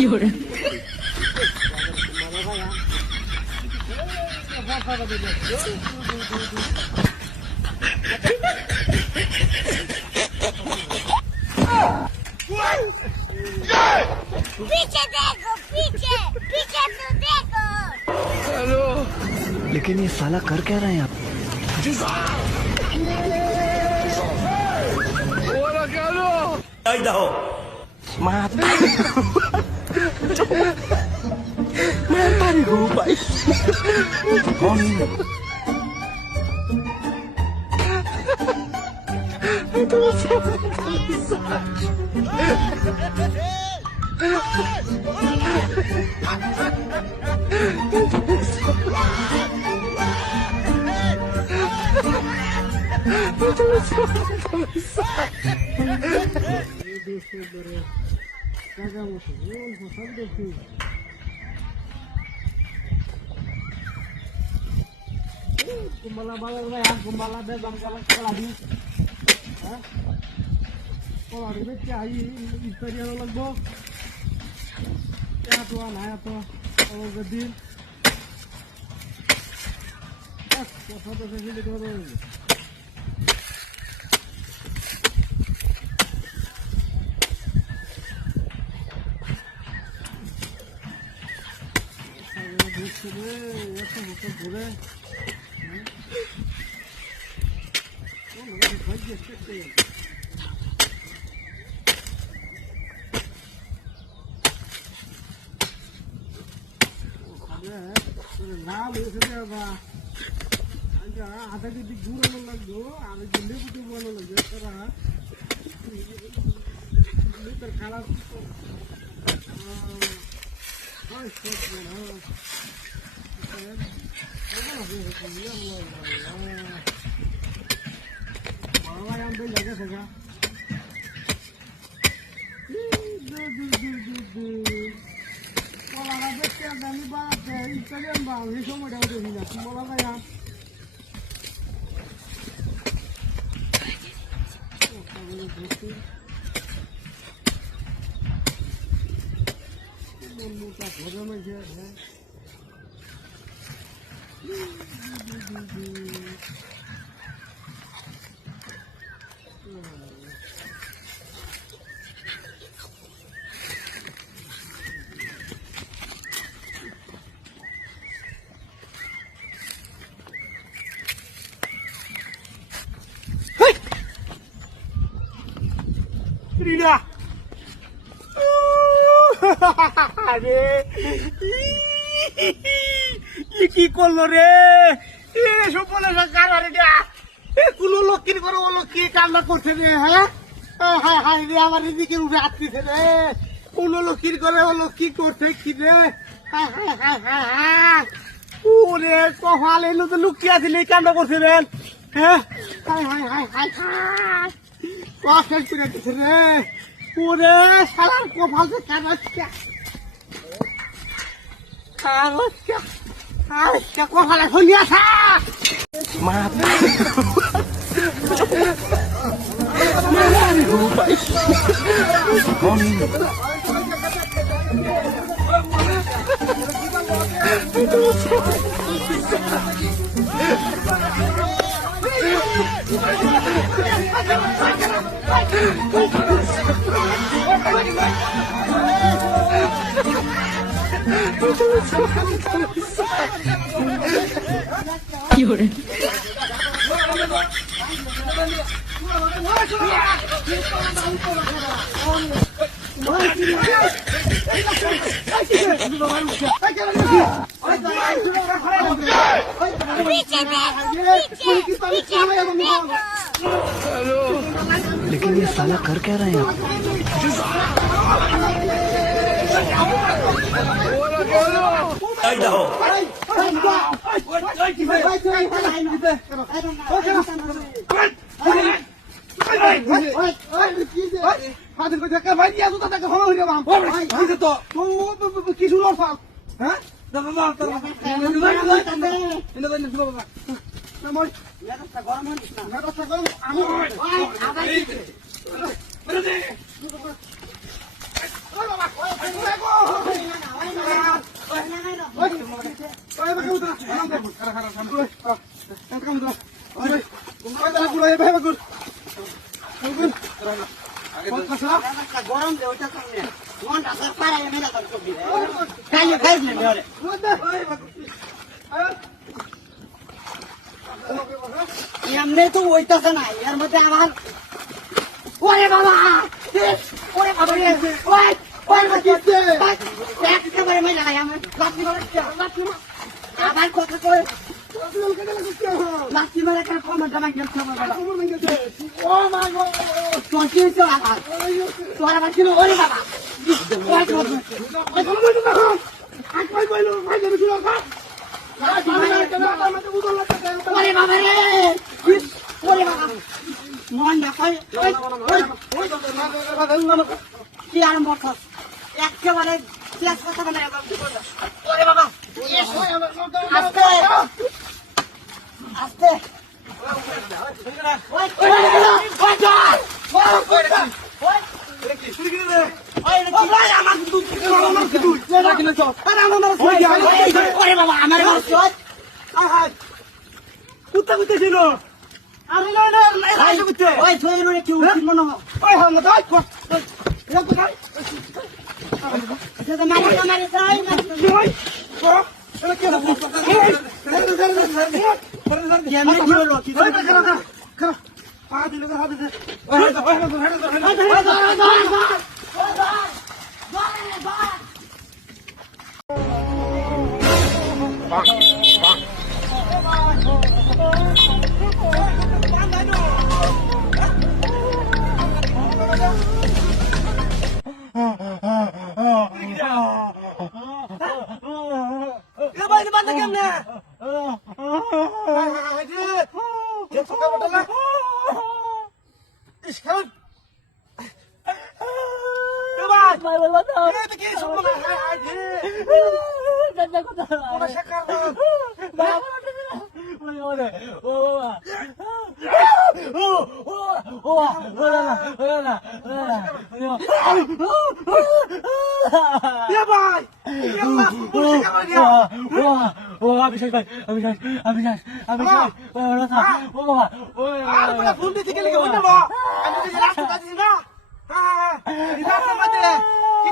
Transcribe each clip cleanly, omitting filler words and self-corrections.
有人。पीछे देखो पीछे पीछे तो देखो। हेलो लेकिन ये साला कर क्या रहे हैं आप? Hola, Carlos. Ay, daw. Mata. Mata rin ko ba? Kumbala bala na yan, kumbala de bangkala kola di. Ha? Kola di kya hi imperial lagbo. Kya to na to o gadin. Bas, photo se video karo. आता किती दूर आलो लागलो आणि जिल्हे कुठे बोलावं लागेल तर खाला जगह सगळा मला बेस्ट आणि बात इकडे भाव हे समोर ठेवतो मला काय मोठा घर म्हणजे Rida. আরে কি করলো রে সব বলে কোন লক্ষ্মীর করে ও লক্ষ্মী কান্না করছে রে হ্যাঁ হ্যাঁ হ্যাঁ রে আমার এদিকে উঠে আসতেছে রে কোন লক্ষ্মীর করে ও লক্ষ্মী করছে কি রে হ্যাঁ হ্যাঁ হ্যাঁ হ্যাঁ হ্যাঁ ওরে কপাল এলো তো লুকিয়ে আসলে কান্না করছে রে হ্যাঁ high high high high high কষ্ট করে দিচ্ছে রে ওরে শালার কপাল যে কানাচ্ছে আচ্ছা কপালে হলি আসা Mata.有人。पीछे देखो पीछे देखो। लेकिन ये साला कर क्या रहे हैं आप? Ay, daw. কিছু হ্যাঁ গরম সামনে ওইটা সামনে মন রাখা পাড়ায় মেলা করে সবজি খাইয়ে খাইয়ে রে এমনি তো ওইটাছে না এর মধ্যে আমার ওরে বাবা ওরে বাবা রে ওই ওই একটা করে মেলা খাই আমার লাঠি মারা আবার কত করে লাঠি মারা কেন কমার জামা গেছে ও মা গো তোকে তো আবার তোর আবার ছিল ওরে বাবা ওই ওরে বাবা রে ওরে বাবা মন না কই কি আরম্ভ করছ একেবারে শেষ কথা বলে ওরে বাবা আস্তে আস্তে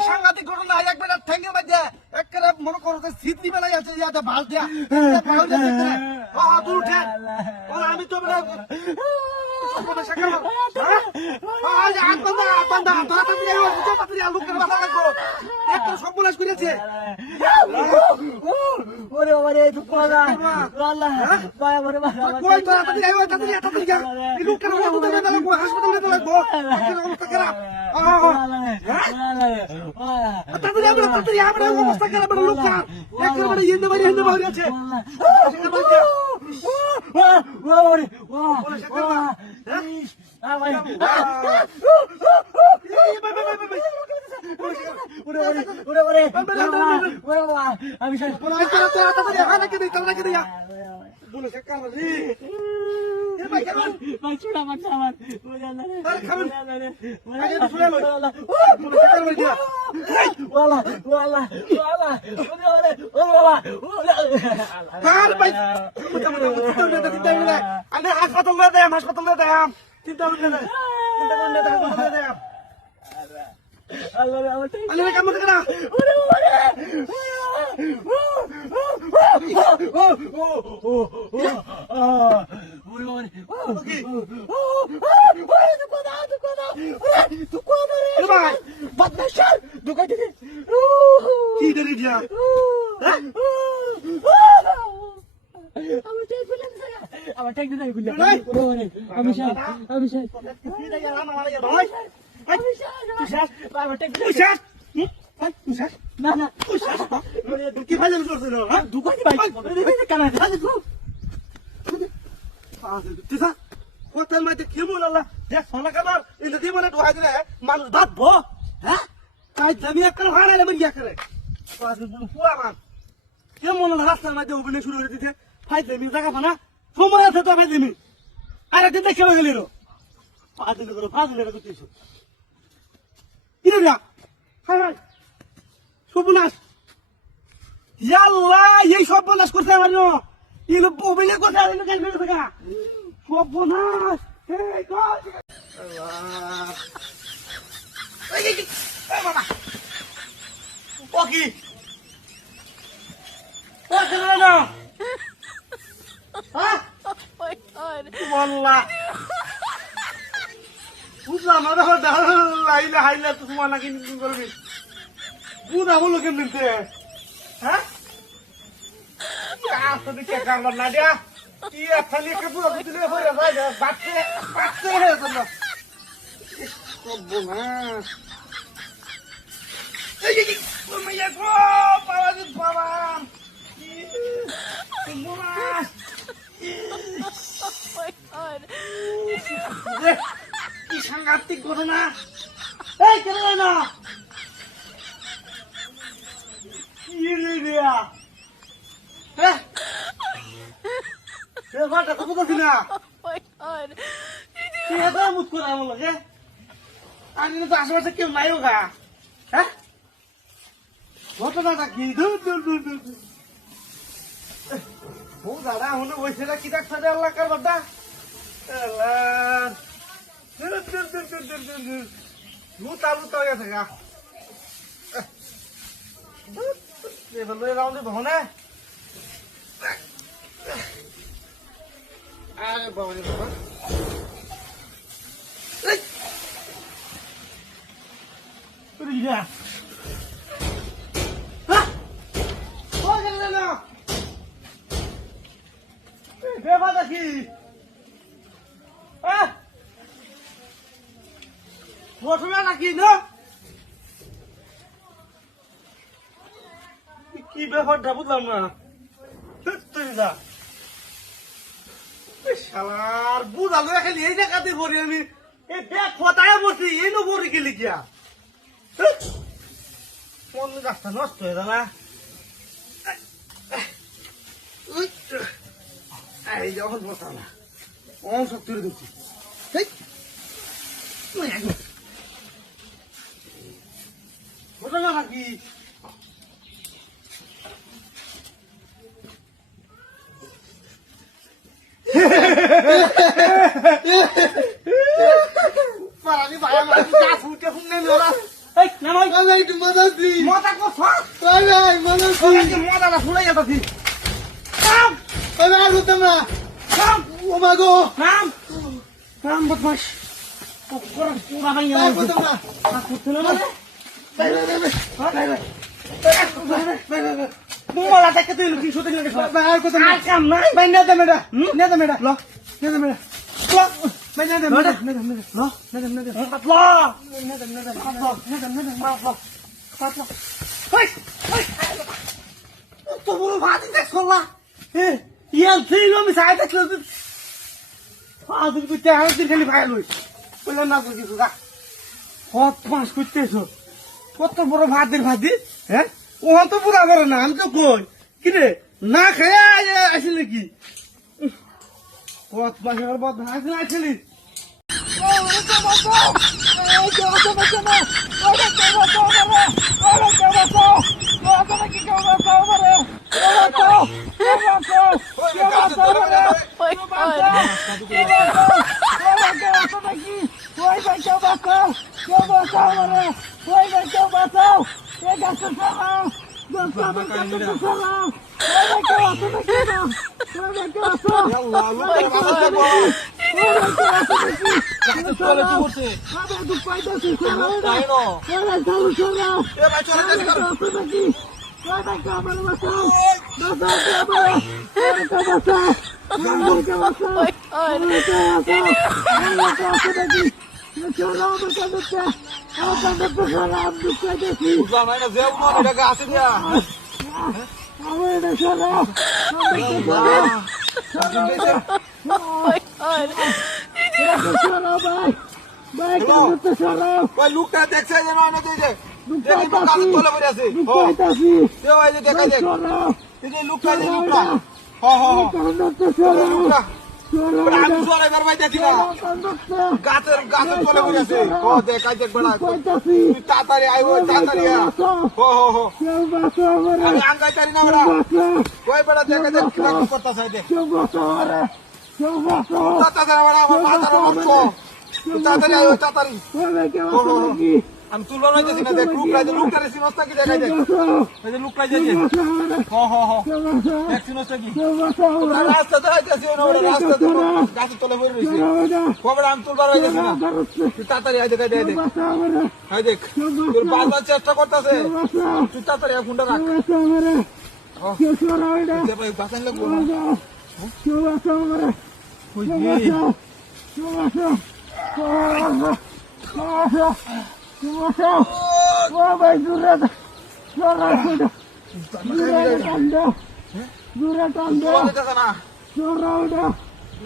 সাংঘাতিক ঘটনা একবার ঠেঙ্গে বাজে একেবারে মনে করো সিদ্ধি বেলায় আছে ভাল দিয়া দূর উঠে আমি তো সর্বনাশ করেছে অবস্থা খারাপ লোক একেবারে হিন্দু বাড়ি আছে হাসপাতাল চিন্তা মানুষ ভাববো হ্যাঁ জমি একটা হারাইলে গিয়া করে কেমন রাস্তার মধ্যে অভিনয় শুরু করে দিতে ফাইজলামি জায়গা পানা সময় আছে তো ফাইজলামি আর একদিন দেখে গেলি ফাজিল করো ফাজিল করতেছ সর্বনাশ এই সর্বনাশ করছে আমার অভিনয় করছে সর্বনাশ বাবা ও কি ও কেন না হ্যাঁ বললা বুঝলাম না লাইলে হাইলে তো তোমার নাকি করবি বুঝা হলো কেমনিতে হ্যাঁ আসলে কে কারবার না দিয়া কি খালি কে বুঝা দিলে হয়ে যায় বাচ্চা বাচ্চা হয়ে গেল সর্বনাশ এই ও মাইয়া গো বাবা দি বাবা সর্বনাশ কি সাংঘাতিক ঘটনা এই কেন না কি রে হ্যাঁ ঘরটা তো বুঝছি না কি এত মুখ করে আমার লাগে আর তো আশেপাশে কেউ নাই গা হ্যাঁ ঘটনাটা কি দূর দূর দূর দূর ও দাদা হলে বসে না কি ডাক্তার আল্লাহ কার বাদা লুতা লুতা হয়ে গেছে গা এবার রাউন্ডে ভনে আরে বাবা রে বাবা রিয়া হ্যাঁ ও গেল না বেবা দেখি হ্যাঁ ঘটনা নাকি না কি ব্যাপারটা বুঝলাম না তুই যা শালার বুঝালো খালি এই জায়গাতে পড়ি আমি এই ব্যাগ ফটায় বসি এই নো পড়ি গেলি গিয়া কোন রাস্তা নষ্ট হয়ে না এই যখন বসা না অন শক্তি দিচ্ছি ঘটনা নাকি পারানি ভাই আমার গাছ উঠে শুনলে মেলা এই নামাই ভাই একটু মাদাসি মাথা কথা ভাই ভাই মাদাসি এই মাদাটা ফুলে যাতাছি নাম ভাই আর হতাম না নাম ও মাগো নাম নাম বদমাশ পুরা পুরা ভাই আর হতাম না করতে না ভাই ভাই ভাই ভাই মোলা থেকে তুই লুকি শুতে গেলে ভাই আর কত আর কাম নাই ভাই না দে মেডা ল না দে মেডা ল ভাই না দে মেডা ল না দে মেডা ল হই তো বড় ভাত দেখ সল্লা এ ইয়াল থিল আমি সাইড দেখল ফাদুর বিতে আর দিন খালি ভাই লই বলে না তো কিছু গা কত পাঁচ করতেছো কত বড় ভাতের ভাতি হ্যাঁ ও তো পুরা করে না আমি তো কই কি রে না খেয়ে আসলে কি কত মাসের বদ ভাত আসলি লুকটা দেখছে যেন না দেখি তো কাছে তোলে পড়ে আছে দেখা দেখ এই যে লুকটা লুকটা আমি জোরে বেরবাই দেখি না গাছের তোলে পড়ে আছে ও দেখাই দেখ বড়া তুই তাড়াতাড়ি আইবো তাড়াতাড়ি হো আমি আঙ্গাই তারি না বড়া কই বড়া দেখা দেখ কি করতাছ আই দেখ তাড়াতাড়ি বড়া আমার মাথার উপর তাড়াতাড়ি আইবো তাড়াতাড়ি আমি তুলবার হইতেছি না, দেখ লুক রাইতে লুকটা রে সিনস্তা কি দেখাই দেখ, এই যে লুক রাইতে যে দেখ সিনস্তা কি রাস্তা তো হইতেছি না, ওরা রাস্তা তো গাছের তলে পড়ে রইছে, খবর আমি তুলবার হইতেছি না, তুই তাড়াতাড়ি আয় দেখ, দেখ দেখ তোর বারবার চেষ্টা করতেছে, তুই তাড়াতাড়ি ফোনটা রাখ, বাঁচান লাগবো না।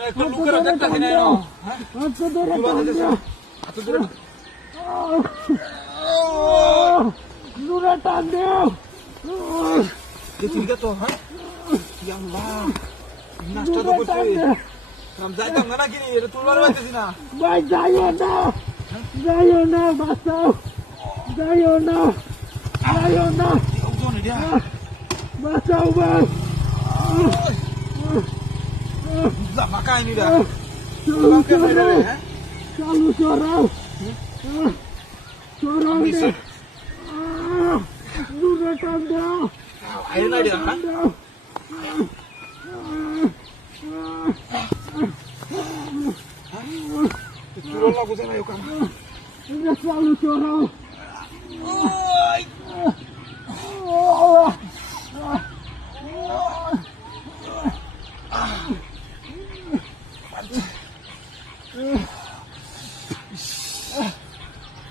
একটু লুকের দেখতেছি না, ঠিক তো হ্যাঁ নাস্তা তো করছি, আমি যাইতাম না নাকি, এটা তুলবার পাইতেছি না ভাই যাইও না বাঁচাও, যাইও না বাঁচাও ভাই, মাকাইনি রা চালু সরাও দূরে টান দাও, আইরে না রে হ্যাঁ তুলন লাগো না ওখানে চালু সরাও,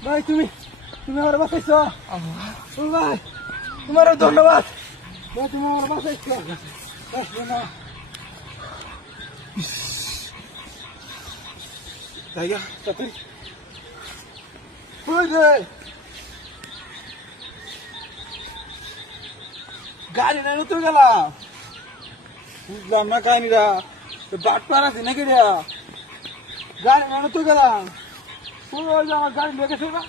ভাই তুমি আমার বাঁচাইছো ভাই, তোমার ধন্যবাদ ভাই, তুমি আমার বাঁচাইছো জায়গা তাড়াতাড়ি গাড়ি নাই তো গেলাম, বুঝলাম না কাহিনীরা, বাট পার আছে নাকি রে, গাড়ি নাই তো গেলাম, আমার গাড়ি লেগেছে না।